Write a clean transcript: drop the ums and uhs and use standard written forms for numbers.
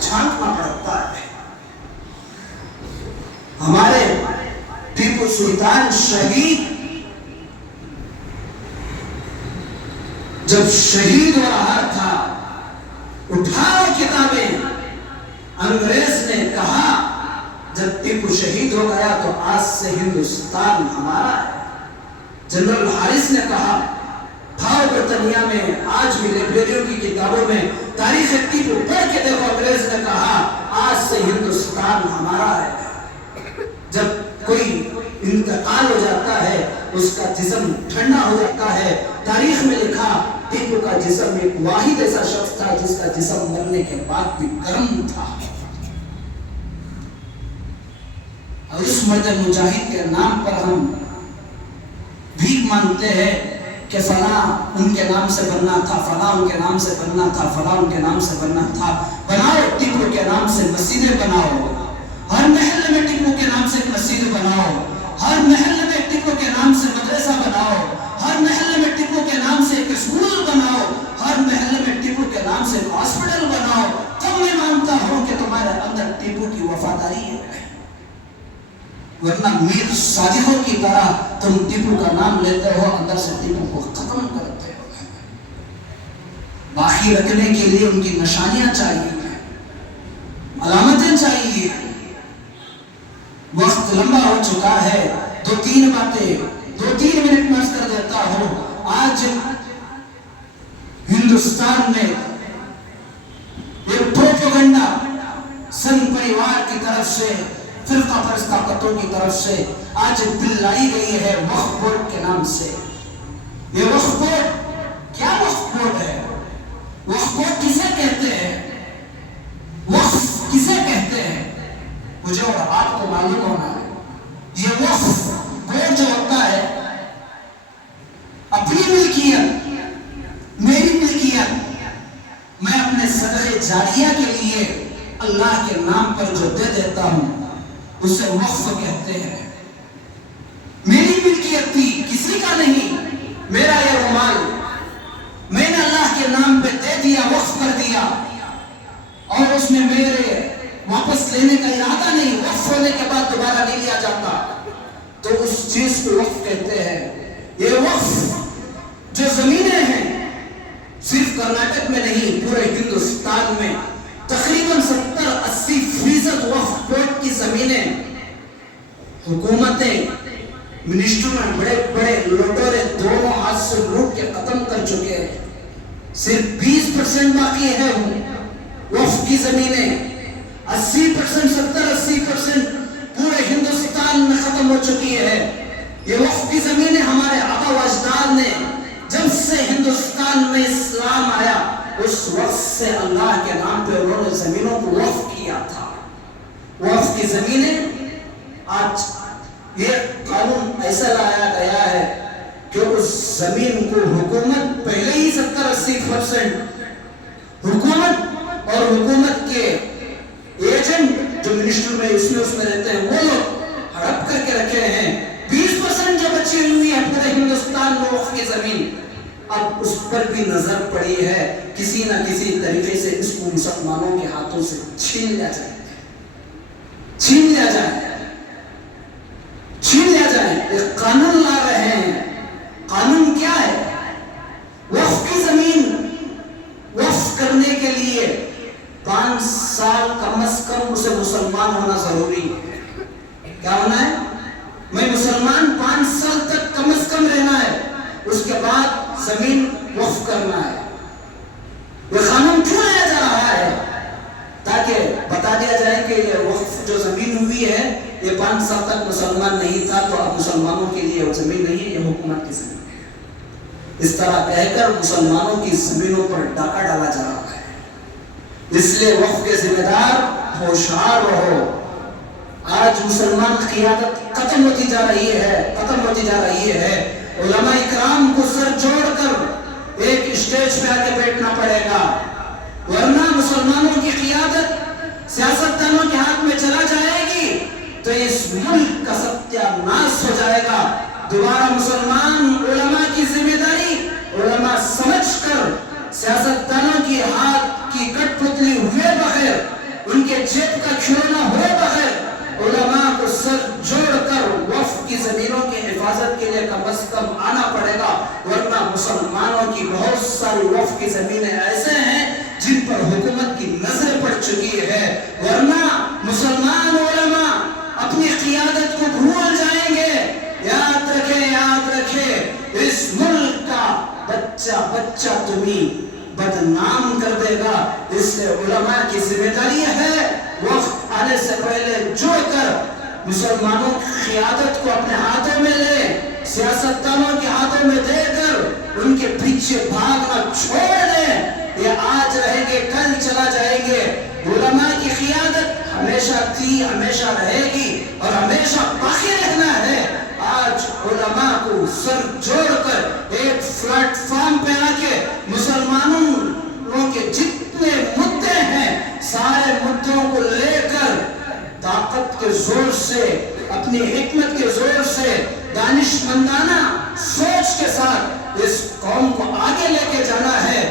جھانکنا پڑتا ہے۔ ہمارے ٹیپو سلطان شہید جب شہید ہو رہا تھا، 18 کتابیں انگریز نے کہا جب ٹیپو شہید ہو گیا تو آج سے ہندوستان ہمارا ہے۔ جنرل حارث نے کہا، بھاؤ برطانیہ میں آج بھی لائبریریوں کی کتابوں میں تاریخ ٹیپو پڑھ کے دیکھو، انگریز نے کہا آج سے ہندوستان ہمارا ہے۔ جب کوئی انتقال ہو جاتا ہے اس کا جسم ٹھنڈا ہو جاتا ہے۔ تاریخ میں لکھا ٹیپو کا جسم ایک واحد ایسا شخص تھا جس کا جسم مرنے کے بعد بھی گرم تھا، اور اس مرد مجاہد کے نام پر ہم بھیک مانگتے ہیں کہ فلاں ان کے نام سے بننا تھا، فلاں ان کے نام سے بننا تھا، فلاں ان کے نام سے بننا تھا۔ بناؤ ٹیپو کے نام سے مسجدیں بناؤ، ہر محلے میں ٹیپو کے نام سے مسجد بناؤ، ہر محلے میں ٹیپو کے نام سے مدرسہ بناؤ، ہر محلے میں ٹیپو کے نام سے ایک اسکول بناؤ، ہر محلے میں ٹیپو کے نام سے ایک ہاسپٹل بناؤ۔ تب میں مانتا ہوں کہ تمہارے اندر ٹیپو کی وفاداری ہے، ورنہ میر صادقوں کی طرح تم ٹیپو کا نام لیتے ہو، اندر سے ٹیپو کو ختم کرتے ہو۔ باقی رکھنے کے لیے ان کی نشانیاں چاہیے، علامتیں چاہیے۔ وقت لمبا ہو چکا ہے، دو تین منٹ میں کر دیتا ہوں۔ آج ہندوستان میں ایک پروپیگنڈا سنگ پریوار کی طرف سے، فرقہ پرست طاقتوں کی طرف سے آج دلائی گئی ہے وقف بورڈ کے نام سے۔ یہ وقف بورڈ کیا وقف بورڈ ہے؟ وقف بورڈ کسے کہتے ہیں؟ وقف کسے کہتے ہیں؟ مجھے اور آپ کو معلوم ہونا ہے۔ یہ وقف بورڈ جو ہوتا ہے، اپنی ملکیت، میری ملکیت، میں اپنے صدقے جاریہ کے لیے اللہ کے نام پر جو دے دیتا ہوں اسے وقف کہتے ہیں۔ میری ملکیت تھی، کسی کا نہیں۔ میرا یہ رومال میں نے اللہ کے نام پہ دے دیا، وقف کر دیا، اور اس میں میرے واپس لینے کا ارادہ نہیں، وقف ہونے کے بعد دوبارہ نہیں لیا جاتا، تو اس چیز کو وقف کہتے ہیں۔ یہ وقف جو زمینیں ہیں، صرف کرناٹک میں نہیں، پورے ہندوستان میں تقریباً 70-80% وقف بورڈ کی زمینیں حکومتیں، منسٹر میں بڑے بڑے لوٹورے دونوں ہاتھ سے لوٹ کے ختم کر چکے ہیں۔ صرف 20% باقی ہے وقف کی زمینیں، 80%، 70-80% پورے ہندوستان میں ختم ہو چکی ہے۔ یہ وقف کی زمینیں ہمارے آبا و اجداد نے جب سے ہندوستان میں اسلام آیا اس وقت سے اللہ کے نام پہ انہوں نے زمینوں کو وقف کیا تھا۔ وقف کی زمینیں آج یہ قانون ایسا لایا گیا ہے کہ اس زمین کو حکومت پہلے ہی 70-80% حکومت اور حکومت کے ایجنٹ جو منسٹر میں اس میں رہتے ہیں وہ لوگ ہڑپ کر کے رکھے ہیں۔ 20% جو بچی ہوئی ہے پورے ہندوستان میں وقف کی زمین، اب اس پر بھی نظر پڑی ہے کسی نہ کسی طریقے سے اس کو مسلمانوں کے ہاتھوں سے چھین لیا جائے، چھین لیا جائے، چھین لیا جائے۔ ایک قانون لا رہے ہیں۔ قانون کیا ہے؟ وقف کی زمین وقف کرنے کے لیے 5 سال کم از کم اسے مسلمان ہونا ضروری ہے۔ کیا ہونا ہے؟ میں مسلمان 5 سال تک کم از کم رہنا ہے، اس کے بعد زمین وقف کرنا ہے۔ یہ قانون کیوں لایا جا رہا ہے؟ تاکہ بتا دیا جائے کہ یہ وقف جو زمین ہوئی ہے یہ 5 سال تک مسلمان نہیں تھا، تو اب مسلمانوں کے لیے وہ زمین نہیں ہے، یہ حکومت کی زمین ہے۔ اس طرح کہہ کر مسلمانوں کی زمینوں پر ڈاکہ ڈالا جا رہا ہے۔ اس لیے وقف کے ذمہ دار ہوشیار رہو۔ آج مسلمان قیادت ختم ہوتی جا رہی ہے، ختم ہوتی جا رہی ہے۔ علماء اکرام کو سر جوڑ کر ایک اسٹیج پہ آ کے بیٹھنا پڑے گا، ورنہ مسلمانوں کی قیادت سیاستدانوں کے ہاتھ میں چلا جائے گی تو اس ملک کا ستیہ ناش ہو جائے گا۔ دوبارہ مسلمان علماء کی ذمہ داری علماء سمجھ کر سیاستدانوں کی ہاتھ کی کٹ پتلی ہوئے بغیر چکی ہے، ورنہ مسلمان علماء اپنی قیادت کو بھول جائیں گے۔ یاد رکھیں اس ملک کا بچہ تمہیں بدنام کر دے گا، اس لیے علماء کی ذمہ داری ہے وقت آنے سے پہلے جو کر مسلمانوں کی قیادت کو اپنے ہاتھوں میں لے، سیاستدانوں کے ہاتھوں میں دے کر ان کے پیچھے بھاگنا چھوڑ دیں۔ یہ آج رہیں گے کل چلا جائیں گے، علماء کی قیادت ہمیشہ تھی، ہمیشہ رہے گی اور ہمیشہ باقی رہنا ہے۔ آج علماء کو سر جوڑ کر ایک پلیٹ فارم پہ آ کے مسلمانوں کے جتنے مدعے ہیں سارے مدعوں کو لے کر طاقت کے زور سے، اپنی حکمت کے زور سے، دانشمندانہ سوچ کے ساتھ اس قوم کو آگے لے کے جانا ہے۔